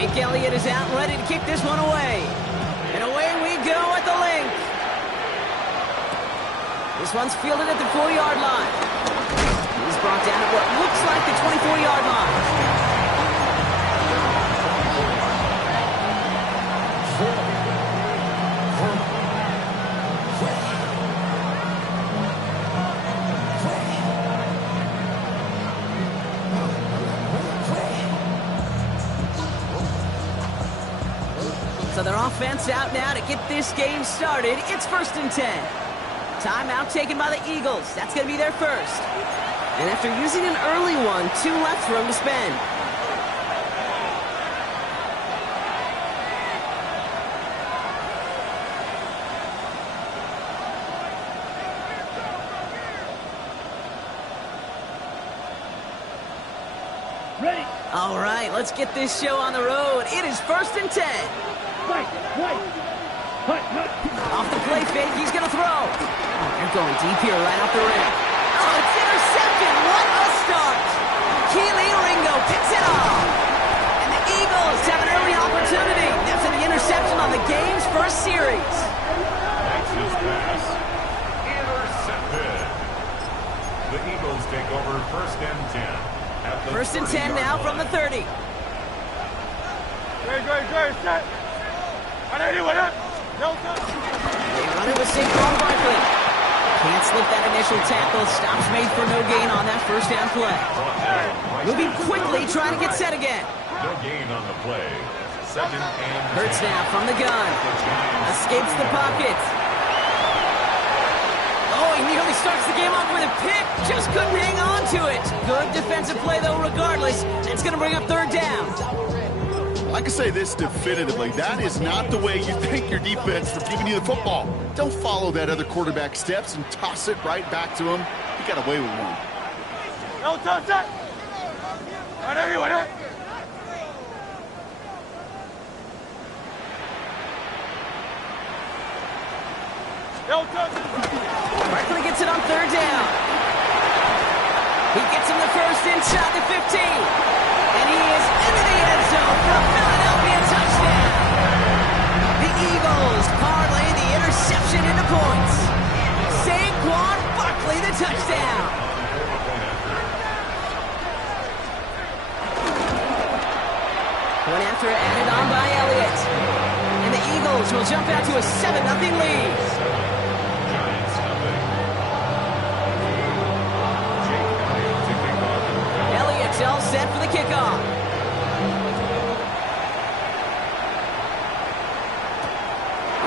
Jake Elliott is out and ready to kick this one away. And away we go at the link. This one's fielded at the 4-yard line. He's brought down at what looks like the 24-yard line. So their offense out now to get this game started. It's 1st and 10. Timeout taken by the Eagles. That's going to be their first. And after using an early one, 2 left for them to spend. Ready. All right, let's get this show on the road. It is 1st and 10. Right. Off the play fake, he's going to throw. Oh, they're going deep here right off the rim. Oh, it's intercepted. What a start. Keely Ringo picks it off. And the Eagles have an early opportunity. That's an interception on the game's first series. Makes his pass. Intercepted. The Eagles take over 1st and 10. At the 1st and 10 now from the 30. Great, set. They run it with Saquon Barkley. Can't slip that initial tackle. Stops made for no gain on that first down play. Moving quickly, trying to get set again. No gain on the play. 2nd and 10. Hurts now from the gun. Escapes the pocket. Oh, he nearly starts the game off with a pick. Just couldn't hang on to it. Good defensive play, though, regardless. It's going to bring up 3rd down. I can say this definitively. That is not the way you thank your defense for giving you the football. Don't follow that other quarterback steps and toss it right back to him. He got away with one. No, toss it. Barkley gets it on 3rd down. He gets him the first inside the 15. And he is into the end zone for a Philadelphia touchdown. The Eagles parlay the interception into points. Saquon Barkley the touchdown. Point after added on by Elliott. And the Eagles will jump out to a 7-0 lead. Giants nothing. Elliott's all set for the kickoff.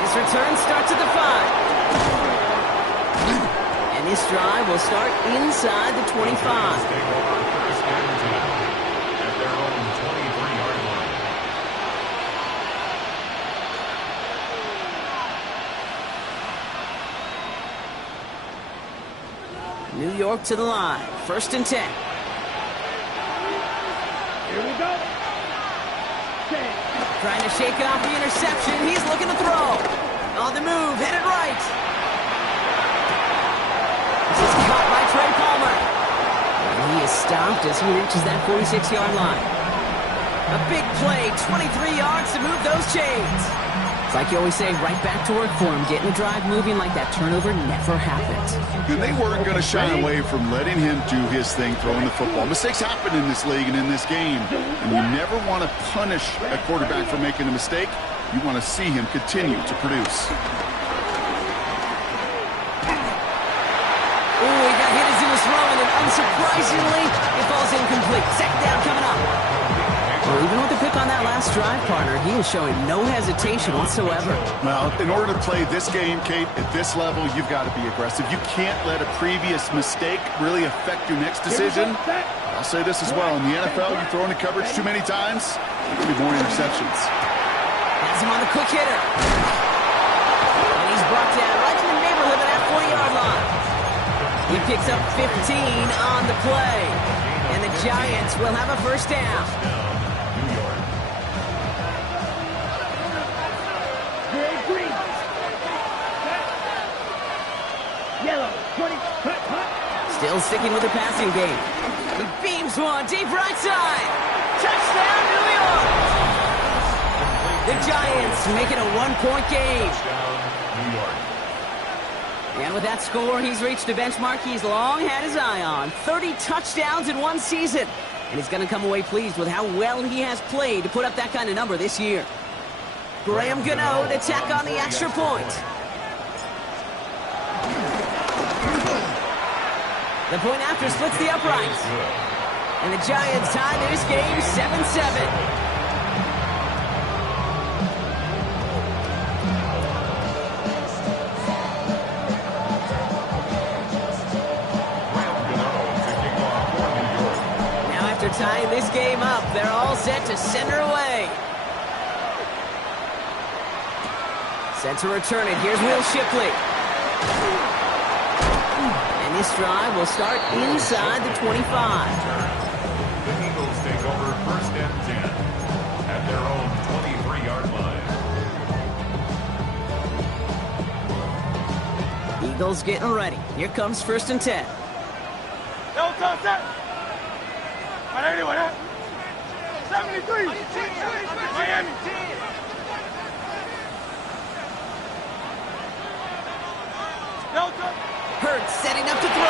His return starts at the 5. And this drive will start inside the 25. Take over 1st and 10 at their own 23-yard line. New York to the line. 1st and 10. Here we go. Trying to shake off the interception. He's looking to throw. On the move, headed right. This is caught by Trey Palmer. And he is stopped as he reaches that 46-yard line. A big play, 23 yards to move those chains. It's like you always say, right back to work for him, getting the drive moving like that turnover never happened. And they weren't going to shy away from letting him do his thing, throwing the football. Mistakes happen in this league and in this game. And you never want to punish a quarterback for making a mistake. You want to see him continue to produce. Ooh, he got hit as he was throwing, and unsurprisingly, it falls incomplete. 2nd down coming up. Well, even with the pick on that last drive, partner, he is showing no hesitation whatsoever. Well, in order to play this game, Kate, at this level, you've got to be aggressive. You can't let a previous mistake really affect your next decision. I'll say this as well. In the NFL, you throw into coverage too many times, there'll be more interceptions. Has him on the quick hitter. And he's brought down right in the neighborhood of that 40-yard line. He picks up 15 on the play. And the Giants will have a 1st down. Green. Yellow. 20. Still sticking with the passing game. He beams one deep right side. Touchdown, New York. The Giants make it a one-point game. Touchdown, New York. And with that score, he's reached a benchmark he's long had his eye on. 30 touchdowns in one season. And he's going to come away pleased with how well he has played to put up that kind of number this year. Graham Gano to tack on the extra point. The point after splits the uprights. And the Giants tie this game 7-7. Tying this game up, they're all set to center away. Set to return it. Here's Will Shipley. And this drive will start inside the 25. The Eagles take over first and 10 at their own 23-yard line. Eagles getting ready. Here comes first and 10. No contact. 73. Miami. Hurts setting up to throw.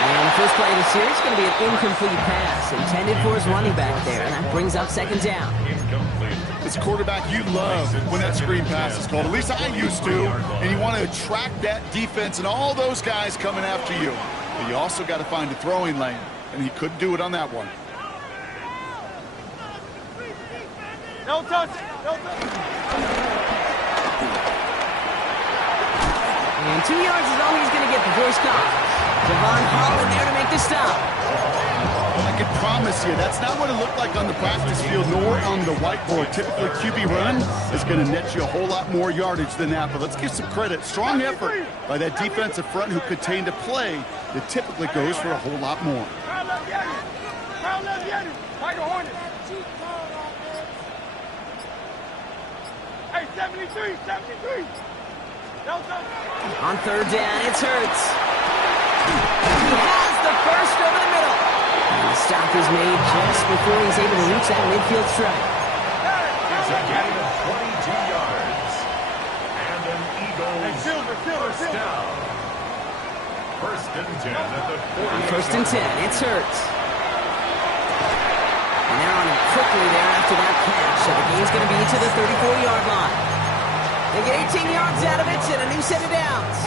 And the first play of the series is going to be an incomplete pass intended for his running back there. And that brings up second down. Incomplete. As a quarterback, you love when that screen pass is called. At least I used to. And you want to attract that defense and all those guys coming after you. But you also got to find a throwing lane. And he couldn't do it on that one. No touch. No touch. And 2 yards is all he's going to get before he stops. Javon Holland there to make the stop. I can promise you, that's not what it looked like on the practice field nor on the whiteboard. Typically, QB run is going to net you a whole lot more yardage than that. But let's give some credit. Strong effort by that defensive front who contained a play that typically goes for a whole lot more. Michael Hornet. Hey, 73. On third down, it's Hurts. He has the first over the middle. And the stop is made just before he's able to reach that midfield strike. It's a gain of 22 yards. And an Eagles first down. First and 10 at the 40. First and 10, it's Hurts. And they're on him quickly there after that catch. So the game's going to be to the 34-yard line. They get 18 yards out of it and a new set of downs.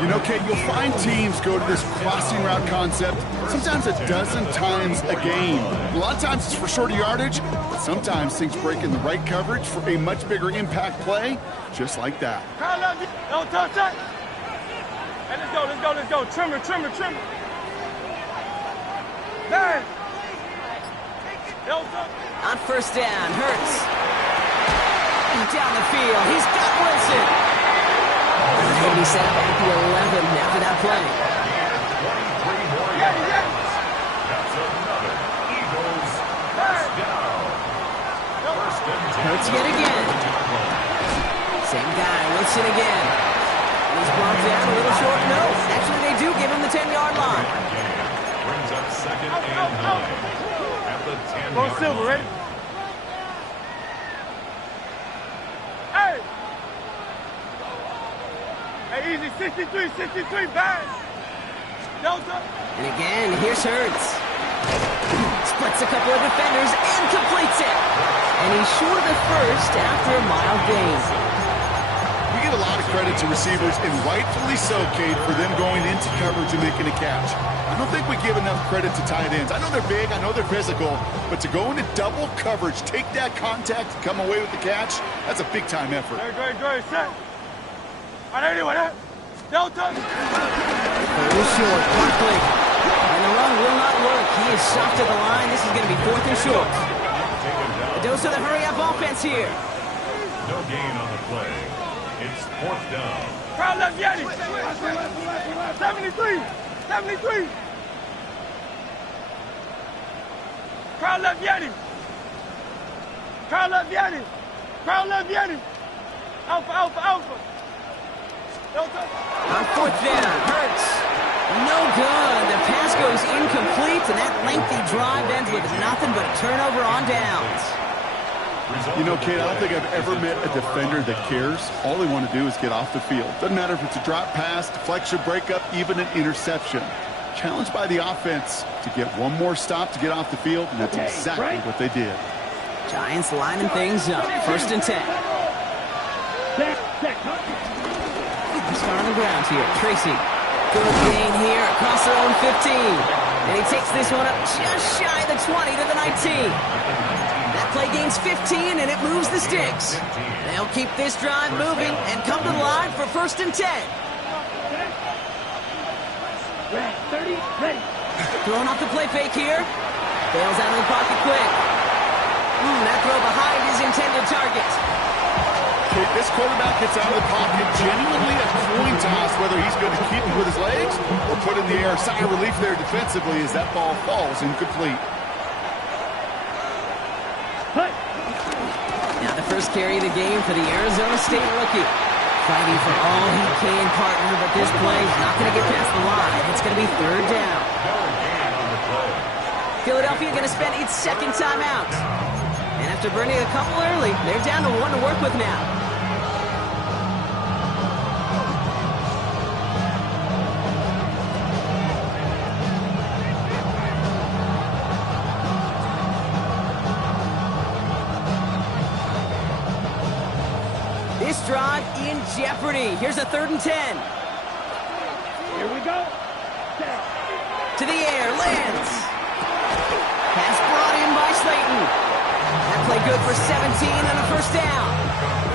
You know, Kate, you'll find teams go to this crossing route concept sometimes a dozen times a game. A lot of times it's for shorter yardage, but sometimes things break in the right coverage for a much bigger impact play, just like that. No touch that. Hey, let's go. Trimmer. There. No touch. On first down, Hurts. Down the field, he's got Wilson. And he's set up at the 11 after that play. 23 more yards. That's another Eagles first down. First and 10. Hurts yet again. Same guy, Wilson again. He's brought down a little short. No, actually they do give him the 10-yard line. Brings up second and 9 at the 10-yard line. Silver, ready? Hey, easy, 63, bang. Delta. And again, here's Hurts. Splits a couple of defenders and completes it. And he's short of the first after a mild gain. We give a lot of credit to receivers, and rightfully so, Kate, for them going into coverage and making a catch. I don't think we give enough credit to tight ends. I know they're big, I know they're physical, but to go into double coverage, take that contact, and come away with the catch, that's a big-time effort. Great, set. Delta. Very short, quickly. And the run will not work. He is soft at the line. This is going to be fourth and short. A dose of the hurry-up offense here. No gain on the play. It's fourth down. Crowd left Yeti. 73. Crowd left Yeti. Alpha. On fourth down, Hurts. No good. The pass goes incomplete, and that lengthy drive ends with nothing but a turnover on downs. You know, Kate, I don't think I've ever met a defender that cares. All they want to do is get off the field. Doesn't matter if it's a drop pass, deflection, breakup, even an interception. Challenged by the offense to get one more stop to get off the field, and that's exactly what they did. Giants lining things up. 1st and 10. Start on the ground here. Tracy. Good gain here across their own 15. And he takes this one up just shy of the 20 to the 19. That play gains 15, and it moves the sticks. They'll keep this drive moving and come to the line for 1st and 10. Throwing off the play fake here. Bails out of the pocket quick. That throw behind his intended target. Kate, this quarterback gets out of the pocket genuinely a coin toss whether he's going to keep it with his legs or put in the air. Sigh of relief there defensively as that ball falls incomplete. Now the first carry of the game for the Arizona State rookie. Fighting for all he can, partner, but this play is not going to get past the line. It's going to be 3rd down. Philadelphia going to spend its 2nd time out. And after burning a couple early, they're down to 1 to work with now. This drive in jeopardy. Here's a 3rd and 10. Here we go. To the air, lands. Pass brought in by Slayton. That play good for 17 and a 1st down.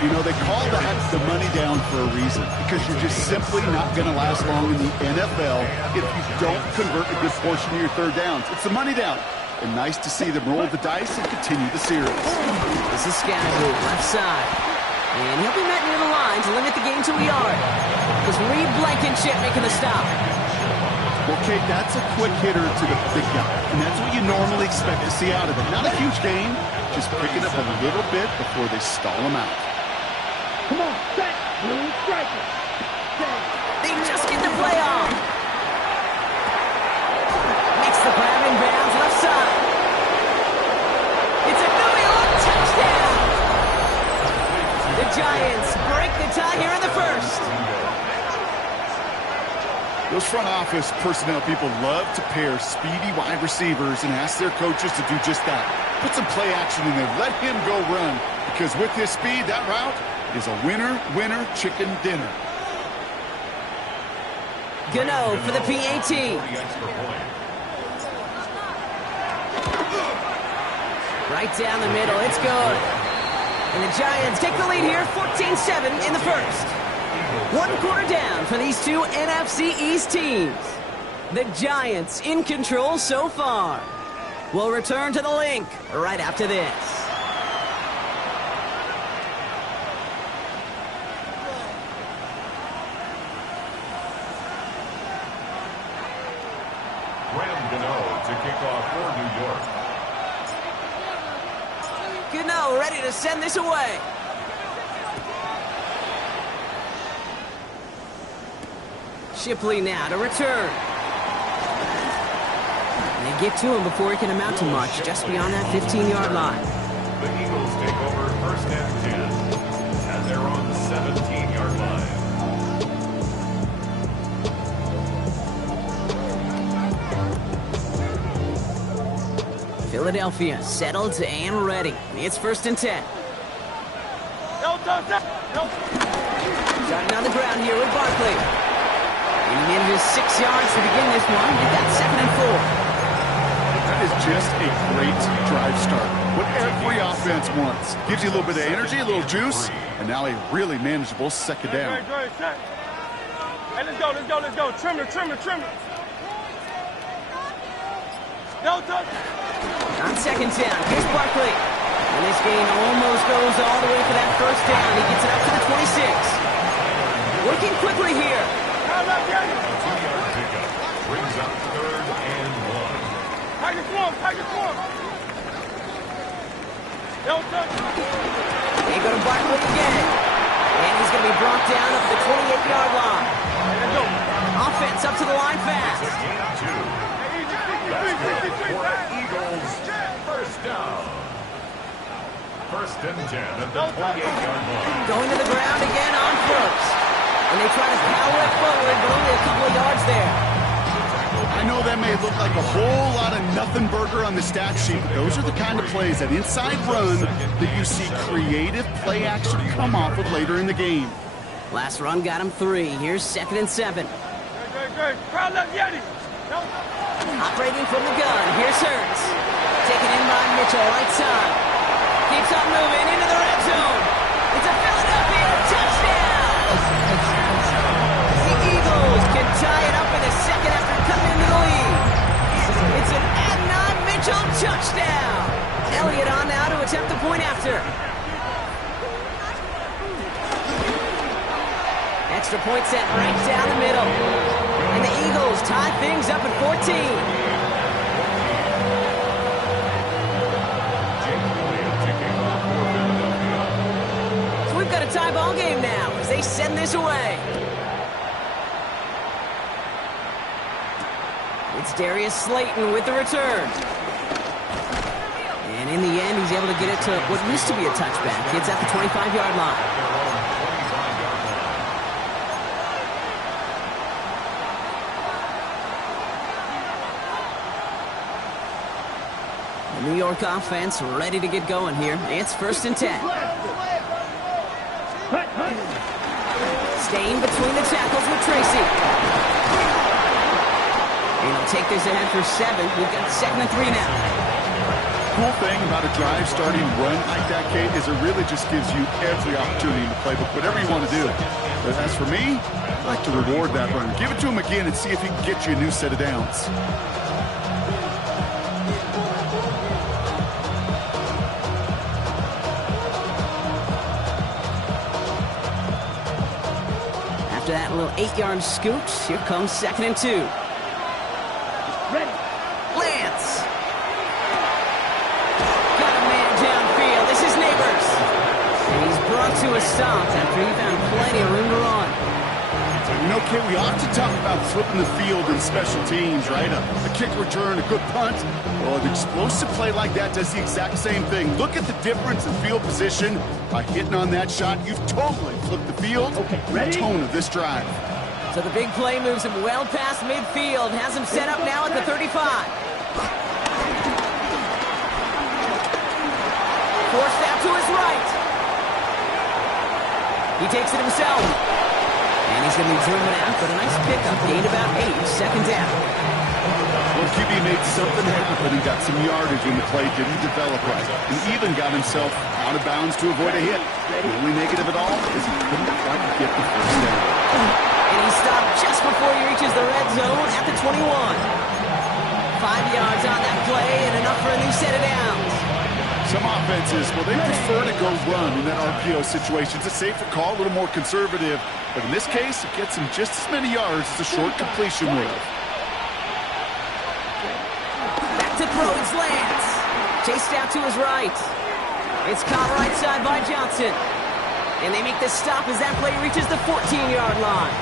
You know, they call that the money down for a reason, because you're just simply not going to last long in the NFL if you don't convert a good portion of your 3rd downs. It's the money down. And nice to see them roll the dice and continue the series. This is Scagoo, left side. And he'll be met near the line to limit the game to a yard. It's Reed Blankenship making the stop. Well, Kate, that's a quick hitter to the big guy. And that's what you normally expect to see out of it. Not a huge gain, just picking up a little bit before they stall him out. Come on, set, blue striker. They just get the play off. Makes the grab in bounds left side. It's a New touchdown. The Giants break the tie here in the 1st. Those front office personnel people love to pair speedy wide receivers and ask their coaches to do just that. Put some play action in there. Let him go run. Because with his speed, that route is a winner, chicken dinner. Gano for the PAT. Right down the middle. It's good. And the Giants take the lead here, 14-7 in the 1st. 1 quarter down for these two NFC East teams. The Giants in control so far. We'll return to the link right after this. Graham Gano to kick off for New York. Gano ready to send this away. Shipley now to return. And they get to him before he can amount to much, just beyond that 15-yard line. The Eagles take over 1st and 10 as they're on the 17-yard line. Philadelphia settled and ready. It's 1st and 10. Starting on the ground here with Barkley. He manages 6 yards to begin this one. They've got 2nd and 4. That is just a great drive start. What every offense wants. Gives you a little bit of energy, a little juice, and now a really manageable 2nd down. Hey, let's go. Trim it. No touch. On 2nd down, here's Barkley. And this gain almost goes all the way for that 1st down. He gets it up to the 26. Working quickly here. A 2-yard pickup brings up 3rd and 1. Tiger swarm. No touch. They go to Barkley again. And he's going to be brought down up the 28-yard line. Offense up to the line fast. That's good for Eagles. 1st down. First and 10 at the 28-yard line. Going to the ground again on first. And they try to power it forward, but only a couple of yards there. I know that may look like a whole lot of nothing burger on the stat sheet, but those are the kind of plays, that inside run, that you see creative play action come off of later in the game. Last run got him 3. Here's 2nd and 7. Good. Crowd left, Yeti. Operating from the gun. Here's Hurts. Taken in by Mitchell, right side. Keeps on moving into the red zone. It's a Philadelphia touchdown! The Eagles can tie it up in a second after cutting into the lead. It's an Adnan Mitchell touchdown! Elliott on now to attempt the point after. Extra point set right down the middle. And the Eagles tie things up at 14. So we've got a tie ball game now as they send this away. It's Darius Slayton with the return. And in the end, he's able to get it to what used to be a touchback. It's at the 25-yard line. New York offense ready to get going here. It's 1st and 10. Staying between the tackles with Tracy. And he'll take this ahead for 7. We've got 2nd and 3 now. Cool thing about a drive starting run like that, Kate, is it really just gives you every opportunity in the playbook, whatever you want to do. But as for me, I like to reward that run. Give it to him again and see if he can get you a new set of downs. After that little 8-yard scoot, here comes 2nd and 2. Ready. Lance. Got a man downfield. This is Neighbors. And he's brought to a stop after he found plenty of room to run. You know, Kate, we often talk about flipping the field in special teams, right? A kick return, a good punt. Well, an explosive play like that does the exact same thing. Look at the difference in field position. By hitting on that shot, you've totally flipped the field. Okay, ready? The tone of this drive. So the big play moves him well past midfield. Has him set up now at the 35. Forced out to his right. He takes it himself. And he's going to be driven out, but a nice pickup. Gained about 8, 2nd down. Well, QB made something happen and got some yardage when the play didn't develop right. And even got himself out of bounds to avoid a hit. The only negative at all is he couldn't quite get the first down. And he stopped just before he reaches the red zone at the 21. 5 yards on that play and enough for a new set of downs. Some offenses, well, they prefer to go run in that RPO situation. It's a safer call, a little more conservative. But in this case, it gets him just as many yards as a short completion would have. Back to throw, it's Lance. Chased out to his right. It's caught right side by Johnson. And they make the stop as that play reaches the 14-yard line.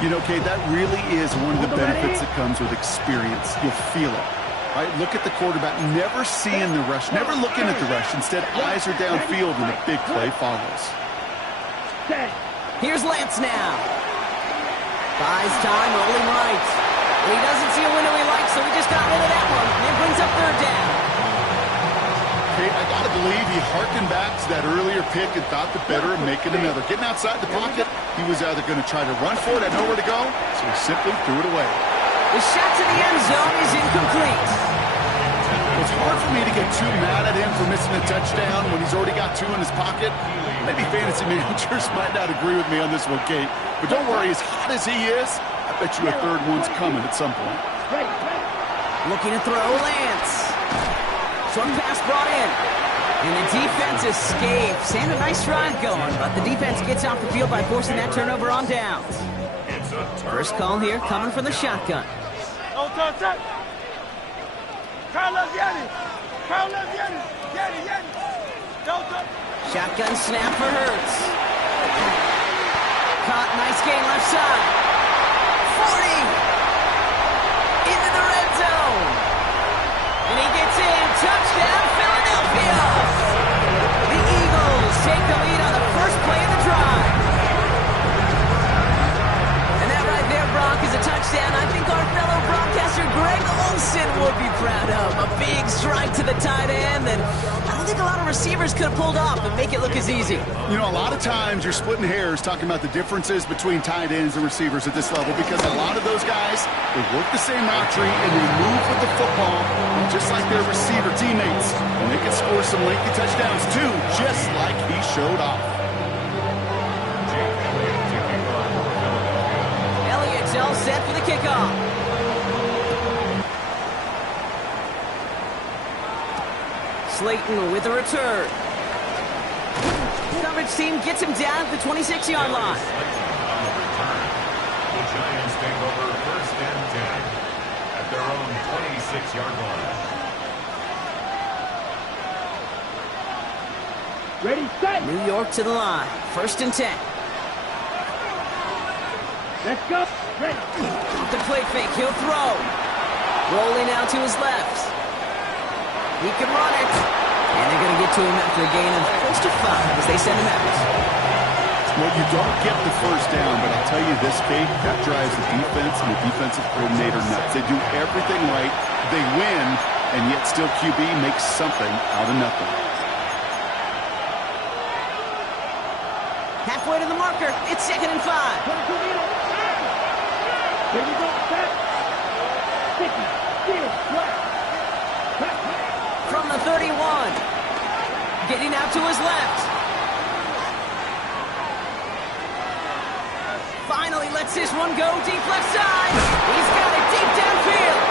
You know, Kate, that really is one of the benefits that comes with experience. You'll feel it. Right? Look at the quarterback, never seeing the rush, never looking at the rush. Instead, eyes are downfield and a big play follows. Here's Lance now. Buys time, rolling right. And he doesn't see a window he likes, so he just got rid of that one. And it brings up 3rd down. Kate, I got to believe he harkened back to that earlier pick and thought the better of making another. Getting outside the pocket, he was either going to try to run for it, had nowhere to go, so he simply threw it away. The shot to the end zone is incomplete. It's hard for me to get too mad at him for missing a touchdown when he's already got 2 in his pocket. Maybe fantasy managers might not agree with me on this one, Kate. But don't worry, as hot as he is, I bet you a 3rd one's coming at some point. Looking to throw, Lance. Short pass brought in. And the defense escapes. And a nice drive going, but the defense gets off the field by forcing that turnover on downs. First call here coming from the shotgun. Don't touch that. Crowd left, Yeti. Crowd left, Yeti. Yeti. Don't touch. Shotgun snap for Hurts. Caught, nice gain left side. 40. Into the red zone. And he gets in. Touchdown, Philadelphia. proud of. A big strike to the tight end that I don't think a lot of receivers could have pulled off and make it look as easy. You know, a lot of times you're splitting hairs talking about the differences between tight ends and receivers at this level because a lot of those guys, they work the same route tree and they move with the football just like their receiver teammates. And they can score some lengthy touchdowns too, just like he showed off. Elliott's all set for the kickoff. Slayton with a return. Coverage team gets him down at the 26-yard line. The Giants take over 1st and 10 at their own 26-yard line. Ready, set. New York to the line. 1st and 10. Let's go. Ready. Off the play fake, he'll throw. Rolling out to his left. He can run it. And they're going to get to him after a gain of close to 5 as they send him out. Well, you don't get the first down, but I'll tell you this, Kate, that drives the defense and the defensive coordinator nuts. They do everything right. They win, and yet still QB makes something out of nothing. Halfway to the marker. It's 2nd and 5. Here we go. Set. 50. Steal. Right. From the 31. Getting out to his left. Finally lets this one go deep left side. He's got it deep downfield.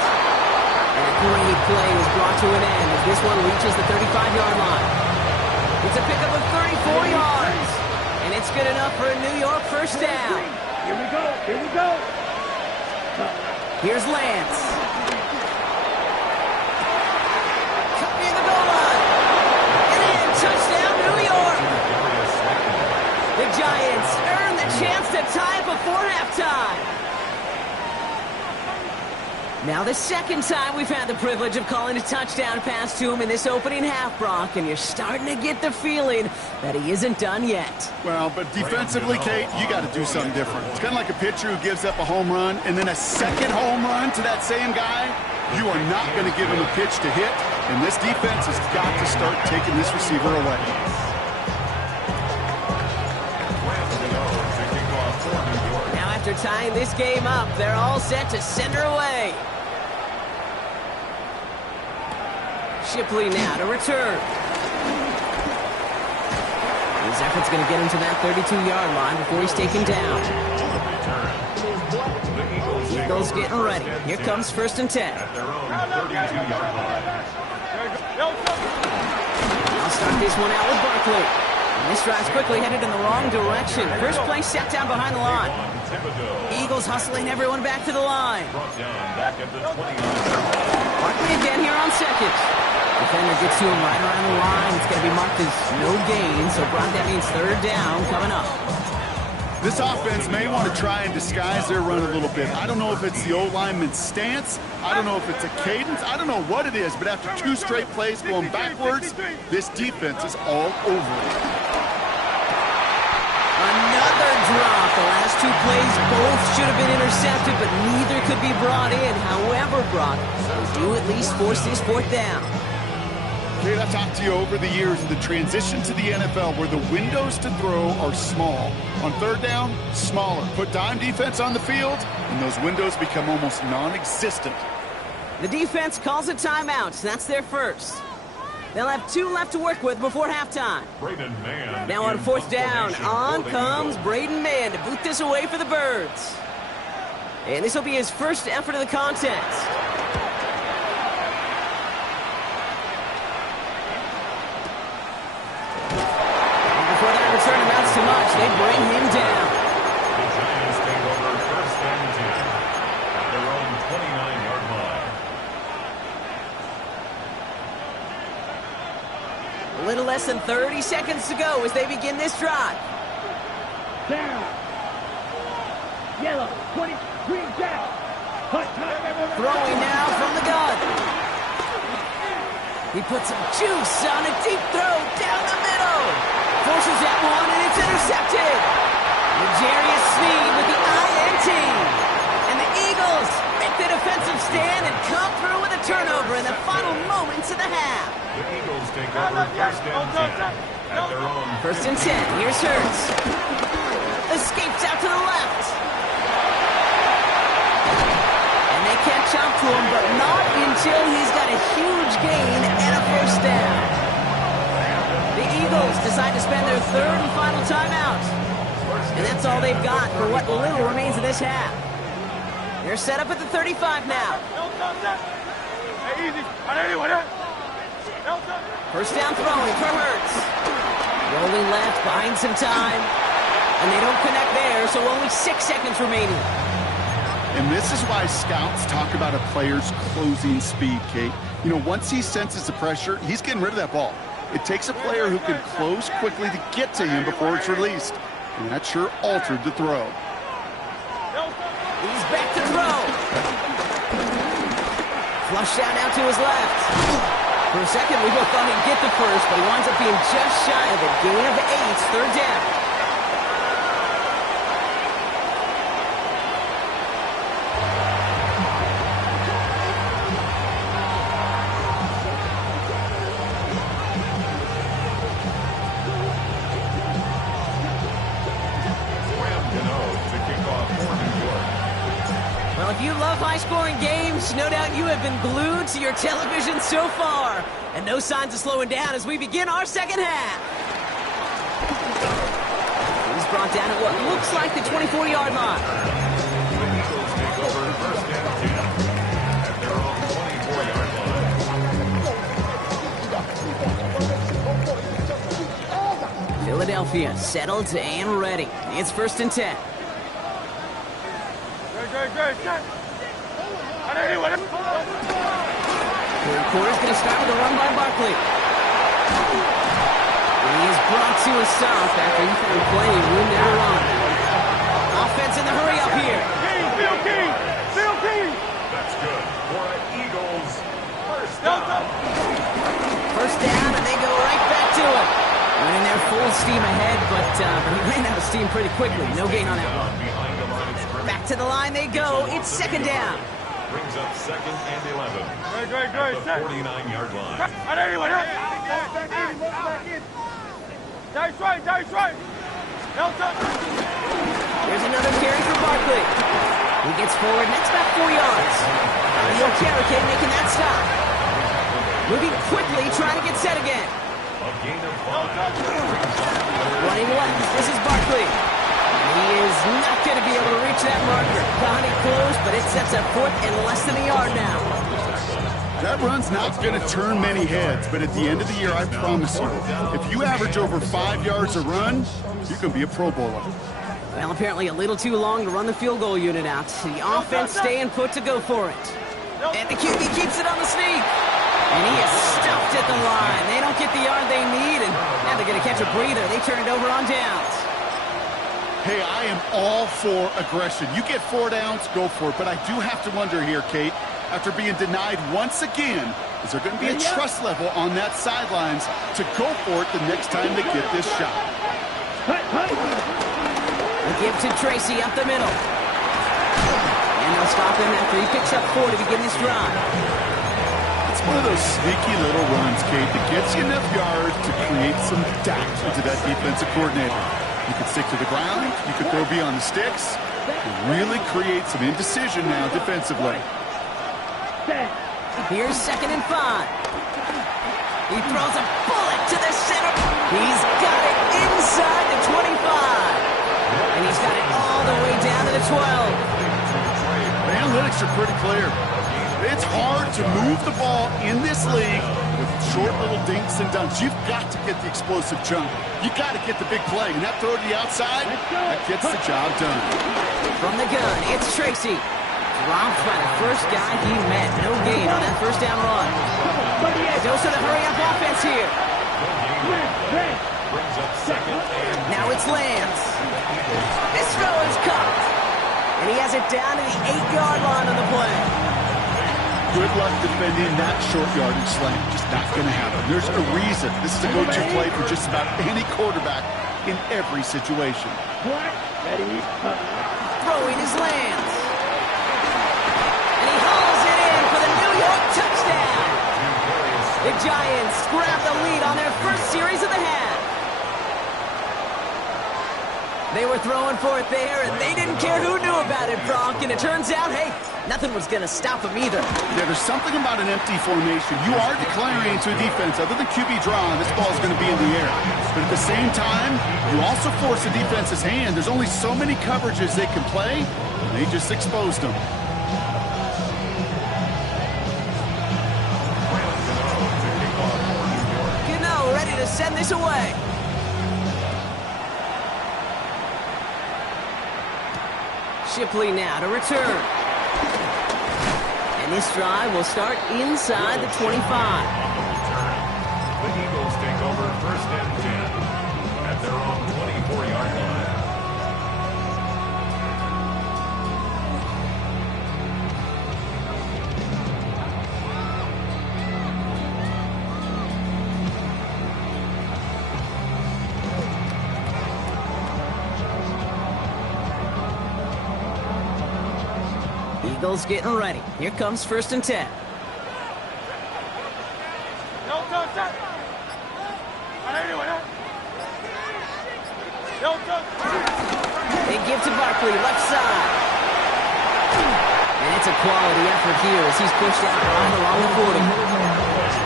And a great play is brought to an end as this one reaches the 35-yard line. It's a pickup of 34 yards. And it's good enough for a New York first down. Here we go. Here we go. Here's Lance. Cut near the goal line. And in, touchdown, New York. The Giants earn the chance to tie before halftime. Now the second time we've had the privilege of calling a touchdown pass to him in this opening half, Brock, and you're starting to get the feeling that he isn't done yet. Well, but defensively, Kate, you got to do something different. It's kind of like a pitcher who gives up a home run and then a second home run to that same guy. You are not going to give him a pitch to hit, and this defense has got to start taking this receiver away. Now after tying this game up, they're all set to send her away. Shipley now to return. His effort's going to get him to that 32-yard line before he's taken down. Eagles getting ready. Here comes 1st and 10. I'll start this one out with Barkley. And this drive's quickly headed in the wrong direction. First play set down behind the line. Eagles hustling everyone back to the line. Barkley again here on 2nd. Defender gets to him right around the line. It's going to be marked as no gain, so Brock, that means 3rd down coming up. This offense may want to try and disguise their run a little bit. I don't know if it's the old lineman's stance. I don't know if it's a cadence. I don't know what it is, but after 2 straight plays going backwards, this defense is all over it. Another drop. The last 2 plays both should have been intercepted, but neither could be brought in. However, Brock, they do at least force this 4th down. Kate, I've talked to you over the years of the transition to the NFL where the windows to throw are small. On 3rd down, smaller. Put dime defense on the field, and those windows become almost non-existent. The defense calls a timeout. That's their first. They'll have 2 left to work with before halftime. Now on 4th down, on comes Braden Mann to boot this away for the Birds. And this will be his first effort of the contest. Return amounts too much. They bring him down. The Giants take over 1st and 10 at their own 29-yard line. A little less than 30 seconds to go as they begin this drive. Down. Yellow. 20. Green down. Throwing now from the gun. He puts some juice on a deep throw down the middle. Forces that one, and it's intercepted. L'Jarius Sneed with the INT. And the Eagles make the defensive stand and come through with a turnover in the final moments of the half. The Eagles take over first and 10 at their own. First and 10. Here's Hurts. Escapes out to the left. And they can't chop to him, but not until he's got a huge gain and a first down. The Eagles decide to spend their third and final timeout. And that's all they've got for what little remains of this half. They're set up at the 35 now. First down throwing for Hurts. Rolling left, buying some time. And they don't connect there, so only 6 seconds remaining. And this is why scouts talk about a player's closing speed, Kate. You know, once he senses the pressure, he's getting rid of that ball. It takes a player who can close quickly to get to him before it's released. And that sure altered the throw. He's back to throw. Flush down now to his left. For a second, we both thought he'd get the first, but he winds up being just shy of it. Gain of 8, third down. Well, if you love high-scoring games, no doubt you have been glued to your television so far. And no signs of slowing down as we begin our second half. He's brought down at what looks like the 24-yard line. The Eagles take over first and 10 at their own 24-yard line. Philadelphia settled and ready. It's first and 10. Third quarter's going to start with a run by Barkley. And he is brought to a stop after he found plenty of room there to run. Offense in the hurry up here. Field key. That's good for an Eagles first down. First down, and they go right back to it. Running their full steam ahead, but he ran out of steam pretty quickly. No gain on that one. Behind the line of scrimmage. Back to the line they go. It's second down. Brings up second and 11 Great. at the 49-yard line. That's right. There's another carry for Barkley. He gets forward, next back 4 yards. Leo Carrick making that stop. Moving quickly, trying to get set again. A gain of 5. Running left, this is Barkley. He is not going to be able to reach that marker. Got it close, but it sets up fourth and less than a yard now. That run's not going to turn many heads, but at the end of the year, I promise you, if you average over 5 yards a run, you can be a Pro Bowler. Well, apparently a little too long to run the field goal unit out. The offense staying put to go for it. And the QB keeps it on the sneak. And he is stuffed at the line. They don't get the yard they need, and now they're going to catch a breather. They turn it over on downs. Hey, I am all for aggression. You get 4 downs, go for it. But I do have to wonder here, Kate, after being denied once again, is there going to be a trust level on that sidelines to go for it the next time they get this shot? They give to Tracy up the middle. And they'll stop him after he picks up 4 to begin this drive. It's one of those sneaky little runs, Kate, that gets you enough yards to create some doubt into that defensive coordinator. You could stick to the ground, you could throw beyond the sticks, and really create some indecision now defensively. Here's second and 5. He throws a bullet to the center. He's got it inside the 25. And he's got it all the way down to the 12. The analytics are pretty clear. It's hard to move the ball in this league with short little dinks and dunks. You've got to get the explosive chunk. You've got to get the big play. And that throw to the outside, that gets the job done. From the gun, it's Tracy. Dropped by the first guy he met. No gain on that first down run. Goes to the hurry-up offense here. Now it's Lance. This throw is caught. And he has it down to the 8-yard line on the play. Good luck defending that short yardage slant. Just not going to happen. There's a reason. This is a go-to play for just about any quarterback in every situation. Throwing is Lance. And he hauls it in for the New York touchdown. Bucks grab the lead on their first series of the half. They were throwing for it there, and they didn't care who knew about it, Bronk. And it turns out, hey, nothing was going to stop them either. Yeah, there's something about an empty formation. You are declaring to a defense, other than QB draw, this ball is going to be in the air. But at the same time, you also force the defense's hand. There's only so many coverages they can play, and they just exposed them. Gano ready to send this away. Shipley now to return. And this drive will start inside the 25. The Eagles take over 1st and 10 at their own 24-yard line. Eagles getting ready. Here comes 1st and 10. They give to Barkley, left side. And it's a quality effort here as he's pushed out right along the 40.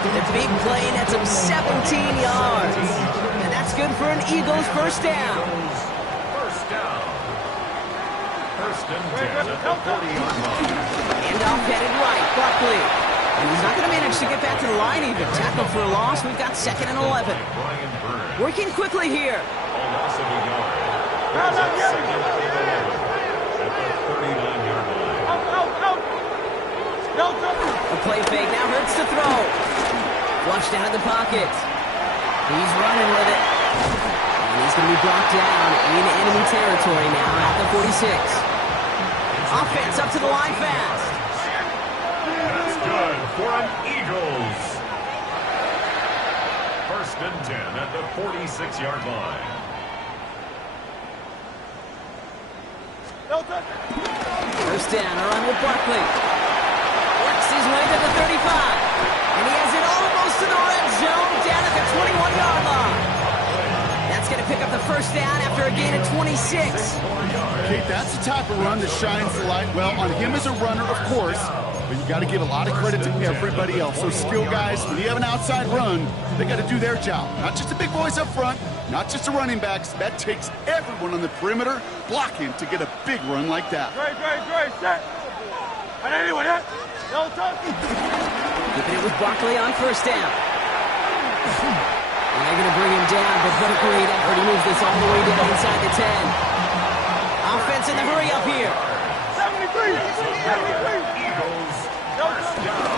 The big play nets him 17 yards. And that's good for an Eagles first down. First down. 1st and 10 at the 40-yard line. Handoff headed right, Barkley. And he's not going to manage to get back to the line even. Tackle for a loss. We've got 2nd and 11. Working quickly here. A loss of a yard. At the 39-yard line. A play fake now hurts to throw. Flushed out of the pocket. He's running with it. And he's going to be brought down in enemy territory now at the 46. Offense up to the line fast. That's good for an Eagles. 1st and 10 at the 46-yard line. First down, a run with Barkley. Works his way to the 35. And he has it almost to the red zone, down at the 21-yard line. That's going to pick up the first down after a gain of 26. Kate, that's the type of run that shines the light, well, on him as a runner, of course, but you got to give a lot of credit to everybody else. Those skill guys, when you have an outside run, they got to do their job. Not just the big boys up front, not just the running backs. That takes everyone on the perimeter blocking to get a big run like that. Great, set. And anyway, don't touch. Keeping it with Barkley on first down. And they're going to bring him down, but what a great effort. He moves this all the way down inside the 10. Offense in the hurry up here. 73. Eagles. First down.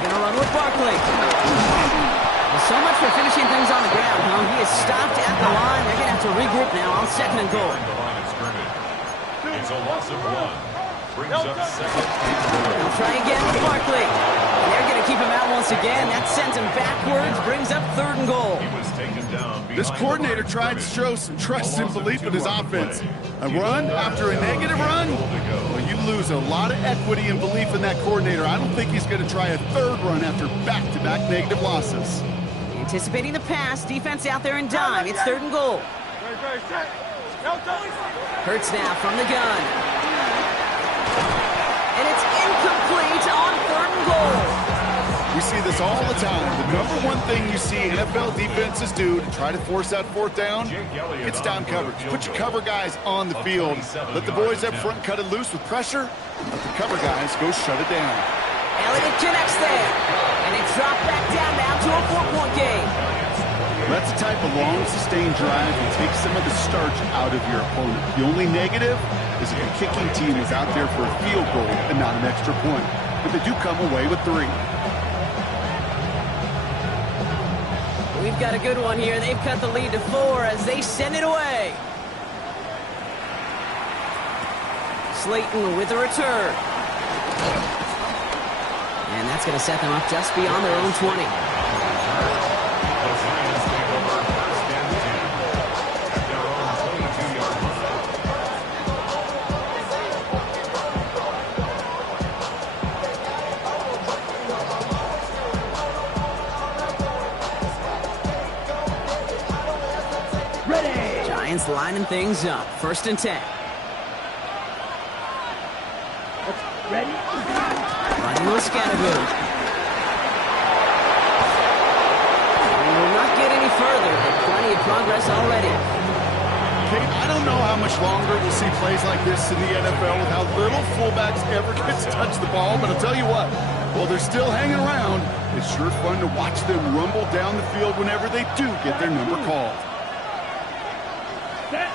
Gonna run with Barkley. Well, so much for finishing things on the ground, huh? He is stopped at the line. They're gonna have to regroup now on 2nd and goal. The line of scrimmage. It's a loss of 1. Brings up 2nd and goal. They'll try again with Barkley. And they're gonna keep him out once again. That sends him backwards, brings up 3rd and goal. He was taken down. This coordinator tried to show some trust and belief in his offense. A run after a negative run? Well, you lose a lot of equity and belief in that coordinator. I don't think he's going to try a 3rd run after back-to-back negative losses. Anticipating the pass, defense out there in dime. It's 3rd and goal. Hurts now from the gun. And it's incomplete on 3rd and goal. We see this all the time. The number one thing you see NFL defenses do to try to force that 4th down, it's down coverage. Put your cover guys on the field. Let the boys up front cut it loose with pressure. Let the cover guys go shut it down. Elliott connects there. And it's dropped back down now to a 4-point game. That's the type of long, sustained drive that takes some of the starch out of your opponent. The only negative is if the kicking team is out there for a field goal and not an extra point. But they do come away with 3. We've got a good one here. They've cut the lead to 4 as they send it away. Slayton with a return. And that's going to set them up just beyond their own 20. Giants lining things up. 1st and 10. Ready? Running with Scattergood. We will not get any further, but plenty of progress already. Kate, I don't know how much longer we'll see plays like this in the NFL with how little fullbacks ever get to touch the ball, but I'll tell you what, while they're still hanging around, it's sure fun to watch them rumble down the field whenever they do get their number called. Set.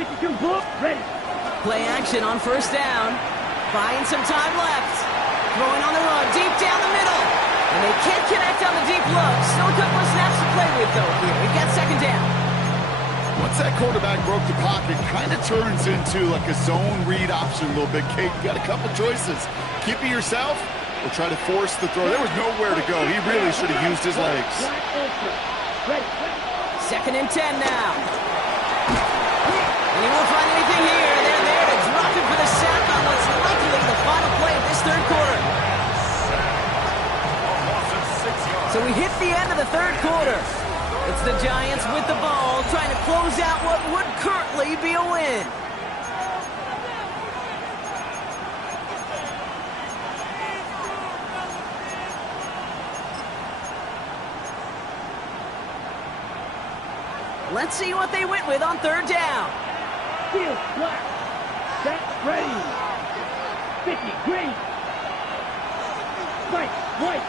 52 book. Ready. Play action on 1st down. Buying some time left. Throwing on the run, deep down the middle. And they can't connect on the deep look. Still a couple of snaps to play with, though, here. We got 2nd down. Once that quarterback broke the pocket, kind of turns into like a zone read option a little bit. Kate, you got a couple choices. Keep it yourself or try to force the throw. There was nowhere to go. He really should have used his legs. 2nd and 10 now. And he won't find anything here. They're there to drop him for the sack on what's likely the final play of this 3rd quarter. So we hit the end of the 3rd quarter. It's the Giants with the ball, trying to close out what would currently be a win. Let's see what they went with on 3rd down. Field black. Set. Ready. 50 green. Right. White.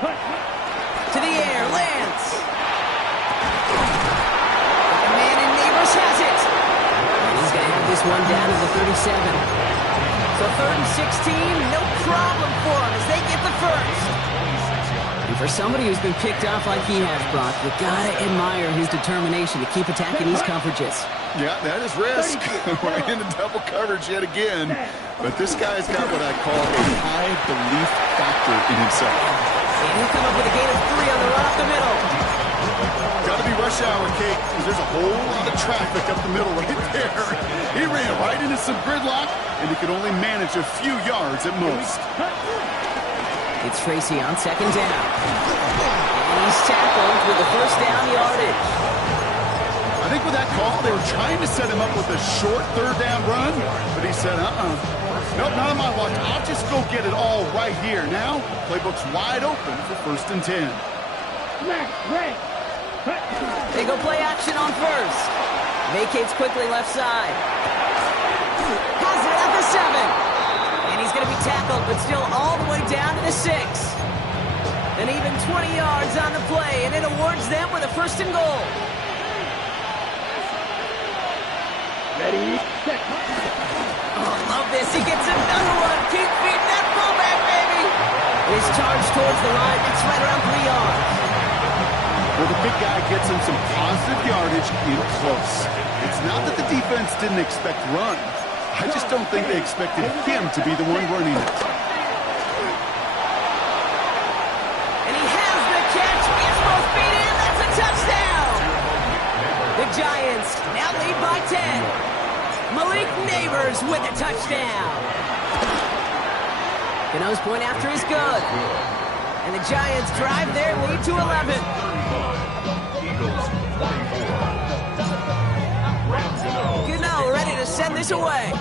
Cut. To the air, Lance. The man in Neighbors has it. And he's going to have this one down to the 37. So 3rd and 16, no problem for him as they get the 1st. And for somebody who's been picked off like he has, Brock, you got to admire his determination to keep attacking these coverages. Yeah, that is risk. We're into double coverage yet again. But this guy's got what I call a high belief factor in himself. And he'll come up with a gain of 3 on the run up the middle. Got to be rush hour, Kate, because there's a whole lot of traffic up the middle right there. He ran right into some gridlock, and he could only manage a few yards at most. It's Tracy on 2nd down. And he's tackled with the 1st down yardage. I think with that call, they were trying to set him up with a short 3rd down run, but he said, nope, not on my watch. I'll just go get it all right here. Now, playbook's wide open for 1st and 10. They go play action on 1st. Vacates quickly left side. Has it at the 7. And he's going to be tackled, but still all the way down to the 6. And even 20 yards on the play, and it awards them with a 1st and goal. Ready. Set. Oh, love this. He gets another one. Keep feeding that fullback, baby. His charge towards the line. It's right around 3 yards. Well, the big guy gets him some positive yardage in close. It's not that the defense didn't expect run. I just don't think they expected him to be the one running it. And he has the catch. Gets both feet in. That's a touchdown. The Giants now lead by 10. Malik Neighbors with a touchdown. Gano's point after is good. And the Giants drive their lead to 11. Gano ready to send this away.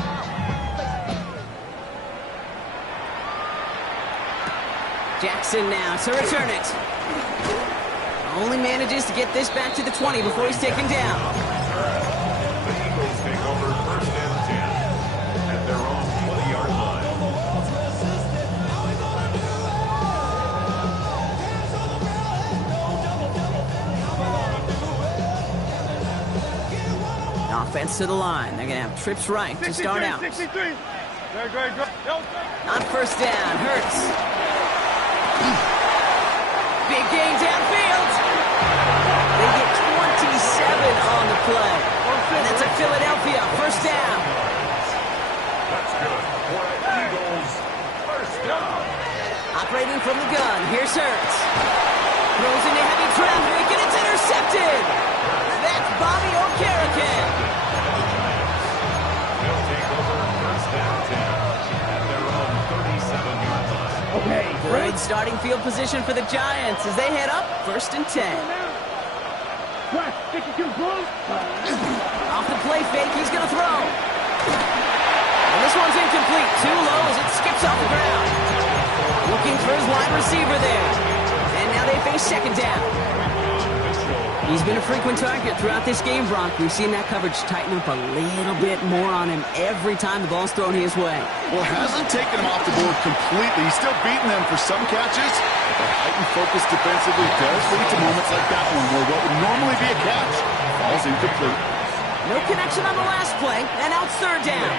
Jackson now to return it. Only manages to get this back to the 20 before he's taken down. The Eagles take over 1st and 10 at their own 20-yard line. Offense to the line. They're going to have trips right to start out. 63. On 1st down, Hurts. Big gain downfield. They get 27 on the play. And that's a Philadelphia 1st down. That's good for the Eagles. 1st down. Operating from the gun, here's Hurts. Throws into heavy traffic, and it's intercepted. That's Bobby Okereke. They'll take over 1st and 10 at their own 37-yard line. Good starting field position for the Giants as they head up 1st and 10. Off the play fake, he's going to throw. And this one's incomplete. Too low as it skips off the ground. Looking for his wide receiver there. And now they face second down. He's been a frequent target throughout this game, Brock. We've seen that coverage tighten up a little bit more on him every time the ball's thrown his way. Well, hasn't taken him off the board completely. He's still beating them for some catches. But heightened focus defensively does lead to moments like that one where what would normally be a catch falls incomplete. No connection on the last play, and now it's third down.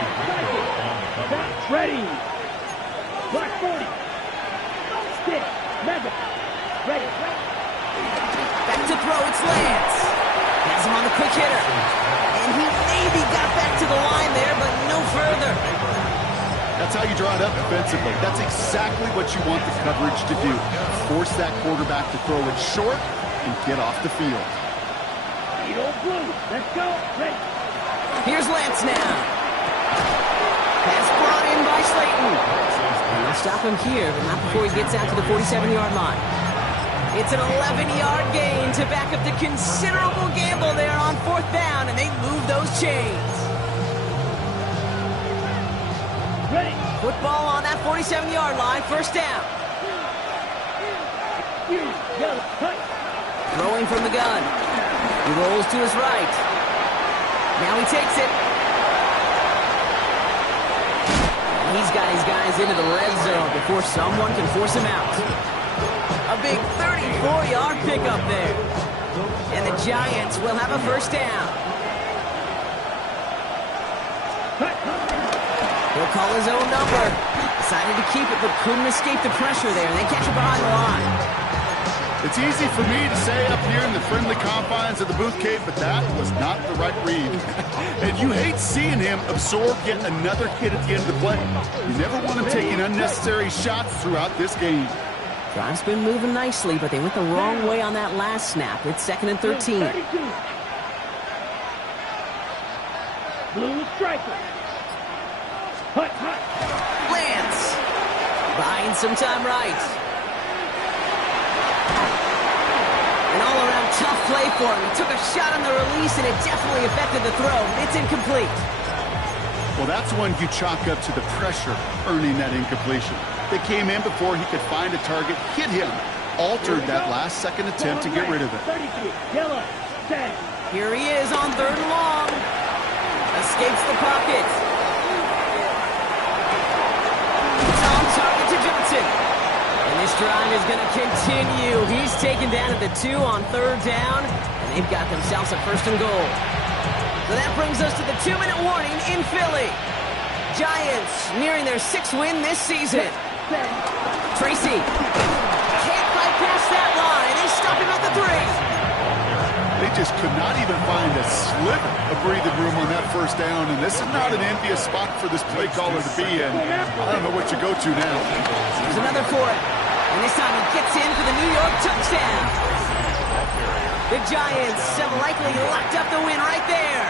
Ready. Block 40. Stick. Mega. Ready. Back to throw, it's Lance. Has him on the quick hitter. And he maybe got back to the line there, but no further. That's how you draw it up defensively. That's exactly what you want the coverage to do. Force that quarterback to throw it short and get off the field. Blue. Let's go. Ready. Here's Lance now. Pass brought in by Slayton. And they'll stop him here, but not before he gets out to the 47-yard line. It's an 11-yard gain to back up the considerable gamble there on fourth down, and they move those chains. Ready. Football on that 47-yard line, first down. Throwing from the gun. He rolls to his right. Now he takes it. He's got his guys into the red zone before someone can force him out. A big 34-yard pickup there. And the Giants will have a first down. He'll call his own number. Decided to keep it, but couldn't escape the pressure there. They catch it behind the line. It's easy for me to say up here in the friendly confines of the booth cave, but that was not the right read. And you hate seeing him absorb yet another hit at the end of the play. You never want him taking unnecessary shots throughout this game. Drive's been moving nicely, but they went the wrong way on that last snap. It's 2nd and 13. Blue striker. Lance buying some time right. An all-around tough play for him. He took a shot on the release, and it definitely affected the throw. It's incomplete. Well, that's one you chalk up to the pressure earning that incompletion. They came in before he could find a target, hit him, altered that last-second attempt to get rid of it. Here he is on 3rd and long. Escapes the pocket. It's on target to Johnson. And this drive is going to continue. He's taken down at the 2 on 3rd down, and they've got themselves a 1st and goal. So that brings us to the 2-minute warning in Philly. Giants nearing their 6th win this season. Tracy can't bypass that line. They stop him at the 3. They just could not even find a sliver of breathing room on that 1st down, and this is not an envious spot for this play caller to be in. I don't know what you go to now. There's another for it, and this time he gets in for the New York touchdown. The Giants have likely locked up the win right there.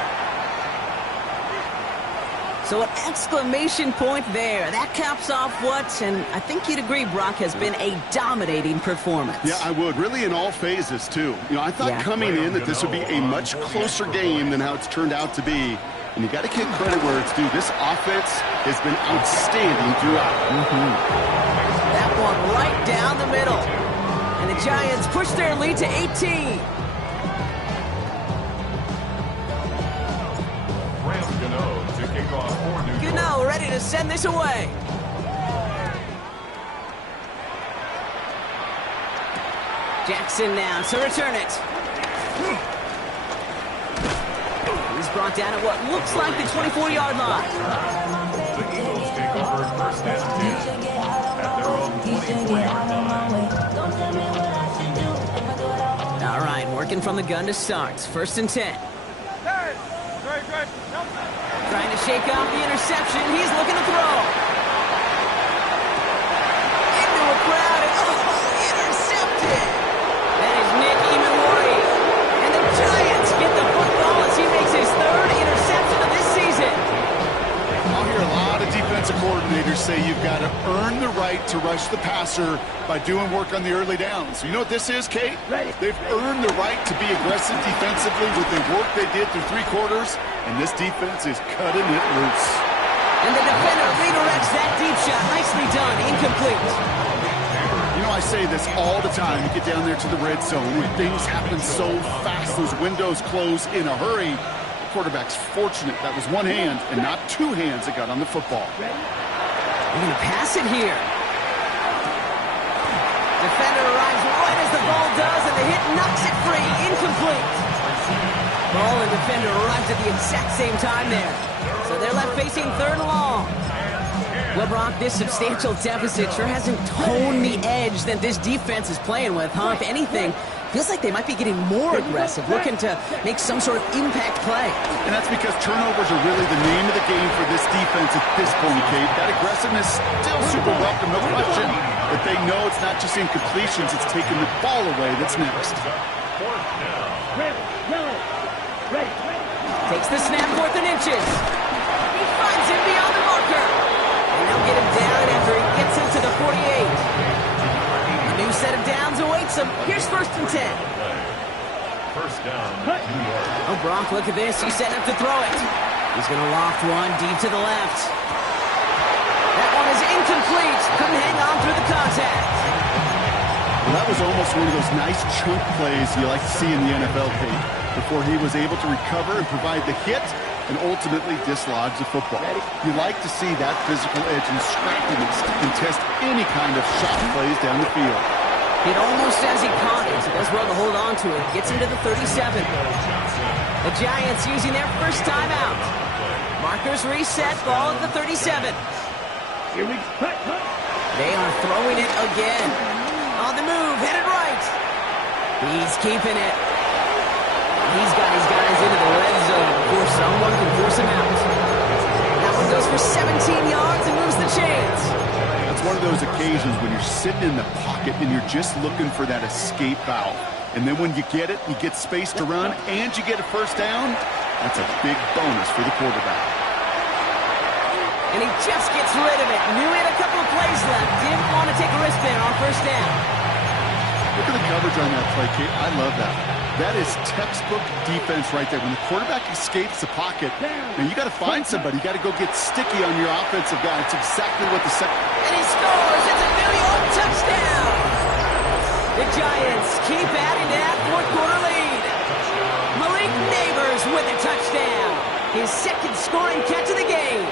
So an exclamation point there. That caps off what, and I think you'd agree, Brock, has been a dominating performance. Yeah, I would. Really in all phases, too. You know, I thought coming in that this would be a much closer game than how it's turned out to be. And you got to give credit where it's due. This offense has been outstanding throughout. That one right down the middle. And the Giants push their lead to 18. Gano ready to send this away. Jackson now to return it. He's brought down at what looks like the 24-yard line. The Eagles take over 1st and 10 at their own 24-yard line. All right, working from the gun to start. 1st and 10. Trying to shake off the interception. He's looking to throw. Into a crowd and intercepted. That is Nick Emmanwori. And the Giants get the football as he makes his 3rd interception of this season. I'll hear a lot of defensive coordinators say you've got to earn the right to rush the passer by doing work on the early downs. So you know what this is, Kate? They've earned the right to be aggressive defensively with the work they did through 3 quarters, and this defense is cutting it loose. And the defender redirects that deep shot. Nicely done. Incomplete. You know, I say this all the time. You get down there to the red zone, and things happen so fast. Those windows close in a hurry. The quarterback's fortunate that was one hand and not 2 hands that got on the football. They're going to pass it here. Defender arrives right as the ball does, and the hit knocks it free. Incomplete. Ball and defender arrived at the exact same time there. So they're left facing 3rd and long. Well, Brock, this substantial deficit sure hasn't toned the edge that this defense is playing with, huh? If anything, feels like they might be getting more aggressive, looking to make some sort of impact play. And that's because turnovers are really the name of the game for this defense at this point, Kate. That aggressiveness still super welcome, no question. But they know it's not just incompletions, it's taking the ball away that's next. Takes the snap, 4th and inches. He finds him beyond the marker. And they'll get him down after he gets into the 48. A new set of downs awaits him. Here's 1st and 10. First down, New York. Oh, Brock, look at this. He's setting up to throw it. He's going to loft one deep to the left. That one is incomplete. Couldn't hang on through the contact. Well, that was almost one of those nice chunk plays you like to see in the NFL, Kate, before he was able to recover and provide the hit and ultimately dislodge the football. You like to see that physical edge and scrappiness to contest any kind of shot plays down the field. It almost as he caught it. He does well to hold on to it. Gets him to the 37. The Giants using their first timeout. Markers reset, ball at the 37. They are throwing it again. On the move, headed right. He's keeping it. He's got his guys into the red zone before someone can force him out. That one goes for 17 yards and moves the chains. It's one of those occasions when you're sitting in the pocket and you're just looking for that escape valve. And then when you get it, you get space to run, and you get a first down. That's a big bonus for the quarterback. And he just gets rid of it. Knew he had a couple of plays left. Didn't want to take a risk there on first down. Look at the coverage on that play, Kate. I love that. That is textbook defense right there. When the quarterback escapes the pocket, man, you got to find somebody. You got to go get sticky on your offensive guy. It's exactly what the second. And he scores. It's a New York touchdown. The Giants keep adding to that 4th quarter lead. Malik Nabers with a touchdown. His 2nd scoring catch of the game.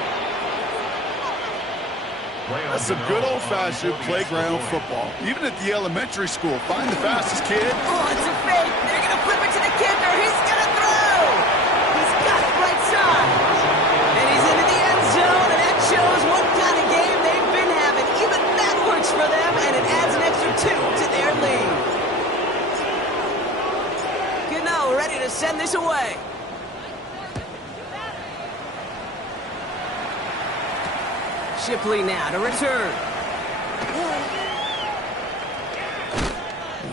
That's some good old-fashioned playground football. Even at the elementary school, find the fastest kid. Oh, it's a fake. They're going to flip it to the kicker. He's going to throw. He's got it right side. And he's into the end zone, and that shows what kind of game they've been having. Even that works for them, and it adds an extra 2 to their lead. Gano ready to send this away. Shipley now to return.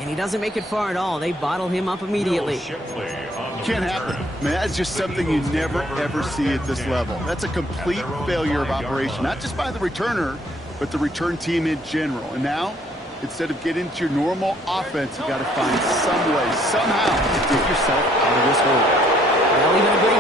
And he doesn't make it far at all. They bottle him up immediately. Can't happen. Man, that's just something you never, ever see at this level. That's a complete failure of operation, not just by the returner, but the return team in general. And now, instead of getting into your normal offense, you got to find some way, somehow, to take yourself out of this hole. Well, even a good